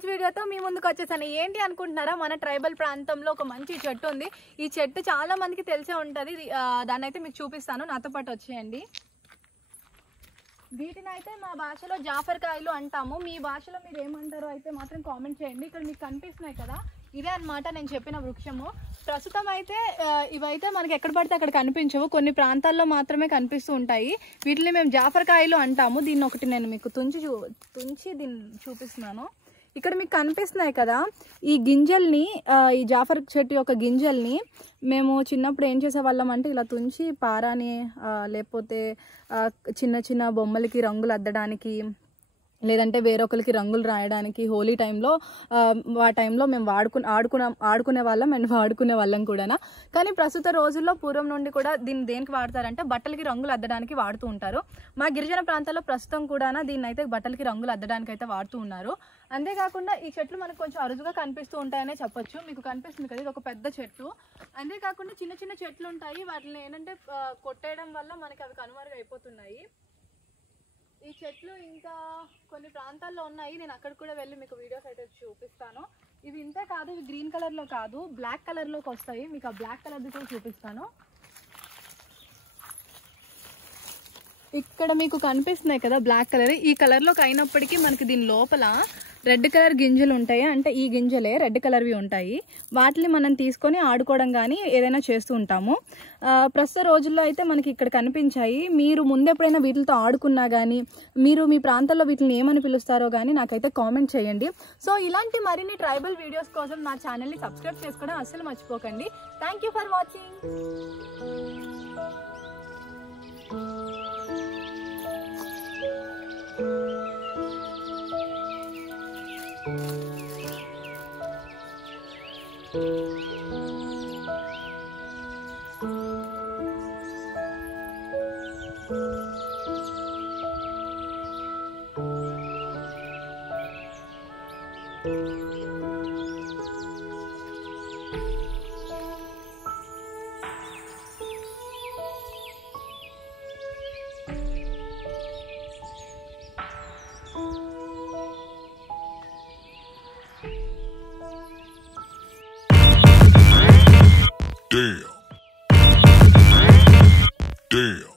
మంచి వీడియోతో మీ ముందుకు వచ్చేసాను. ఏంటి అనుకుంటున్నారా, మన ట్రైబల్ ప్రాంతంలో ఒక మంచి చెట్టు ఉంది. ఈ చెట్టు చాలా మందికి తెలిసే ఉంటుంది. దాన్ని అయితే మీకు చూపిస్తాను, నాతో పాటు వచ్చేయండి. వీటిని అయితే మా భాషలో జాఫర్ కాయలు అంటాము. మీ భాషలో మీరు ఏమంటారో అయితే మాత్రం కామెంట్ చేయండి. ఇక్కడ మీకు కనిపిస్తున్నాయి కదా, ఇదే అన్నమాట నేను చెప్పిన వృక్షము. ప్రస్తుతం అయితే ఇవైతే మనకి ఎక్కడ పడితే అక్కడ కనిపించవు, కొన్ని ప్రాంతాల్లో మాత్రమే కనిపిస్తూ ఉంటాయి. వీటిని మేము జాఫర్ కాయలు అంటాము. దీన్ని ఒకటి నేను మీకు తుంచి దీన్ని చూపిస్తున్నాను. ఇక్కడ మీకు కనిపిస్తున్నాయి కదా, ఈ గింజల్ని, ఈ జాఫర్ చెట్టు యొక్క గింజల్ని మేము చిన్నప్పుడు ఏం చేసేవాళ్ళం అంటే ఇలా తుంచి పారాని లేకపోతే చిన్న చిన్న బొమ్మలకి రంగులు అద్దడానికి, లేదంటే వేరొకరికి రంగులు రాయడానికి హోలీ టైంలో ఆ టైంలో మేము ఆడుకునే వాళ్ళం అండ్ వాడుకునే వాళ్ళం కూడా. కానీ ప్రస్తుత రోజుల్లో పూర్వం నుండి కూడా దీన్ని దేనికి వాడతారంటే బట్టలకి రంగులు అద్దడానికి వాడుతూ ఉంటారు. మా గిరిజన ప్రాంతాల్లో ప్రస్తుతం కూడా దీన్ని అయితే బట్టలకి రంగులు అద్దడానికి అయితే వాడుతూ ఉన్నారు. అంతేకాకుండా ఈ చెట్లు మనకు కొంచెం అరుదుగా కనిపిస్తూ ఉంటాయనే చెప్పొచ్చు. మీకు కనిపిస్తుంది కదా, ఇది ఒక పెద్ద చెట్టు. అంతేకాకుండా చిన్న చిన్న చెట్లు ఉంటాయి, వాటిని ఏంటంటే కొట్టేయడం వల్ల మనకి అవి కనుమరుగు అయిపోతున్నాయి. ఈ చెట్లు ఇంకా కొన్ని ప్రాంతాల్లో ఉన్నాయి, నేను అక్కడ కూడా వెళ్ళి మీకు వీడియోస్ అయితే చూపిస్తాను. ఇవి ఇంతే కాదు, ఇవి గ్రీన్ కలర్లో కాదు బ్లాక్ కలర్లోకి వస్తాయి. మీకు ఆ బ్లాక్ కలర్ది కూడా చూపిస్తాను. ఇక్కడ మీకు కనిపిస్తున్నాయి కదా బ్లాక్ కలర్, ఈ కలర్లోకి అయినప్పటికీ మనకి దీని లోపల రెడ్ కలర్ గింజలు ఉంటాయి. అంటే ఈ గింజలే రెడ్ కలర్వి ఉంటాయి. వాటిని మనం తీసుకొని ఆడుకోవడం కానీ ఏదైనా చేస్తూ ఉంటాము. ప్రస్తుత రోజుల్లో అయితే మనకి ఇక్కడ కనిపించాయి. మీరు ముందెప్పుడైనా వీటితో ఆడుకున్నా కానీ, మీరు మీ ప్రాంతాల్లో వీటిని ఏమని పిలుస్తారో కానీ నాకైతే కామెంట్ చేయండి. సో ఇలాంటి మరిన్ని ట్రైబల్ వీడియోస్ కోసం నా ఛానల్ని సబ్స్క్రైబ్ చేసుకోవడం అస్సలు మర్చిపోకండి. Thank you for watching. Damn.